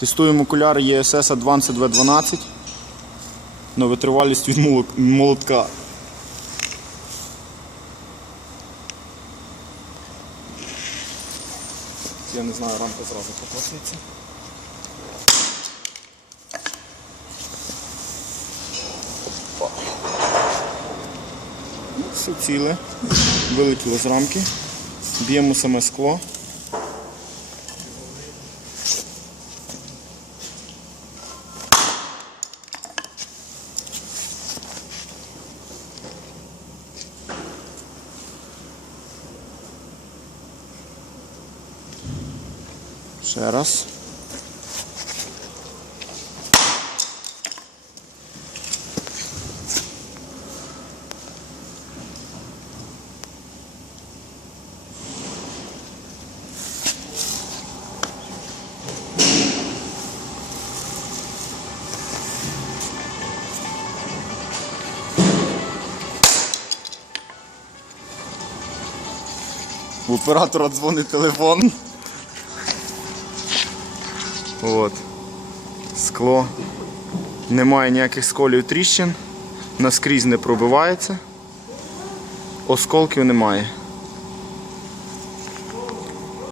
Тестуємо окуляри ESS Advanced V12 на витривалість від молотка. Я не знаю, рамка зразу покосується. Ну, Все ціле. Вилетіло з рамки. Б'ємо саме скло. Ще раз. У оператора дзвонить телефон. От. Скло. Немає ніяких сколів тріщин. Наскрізь не пробивається. Осколків немає.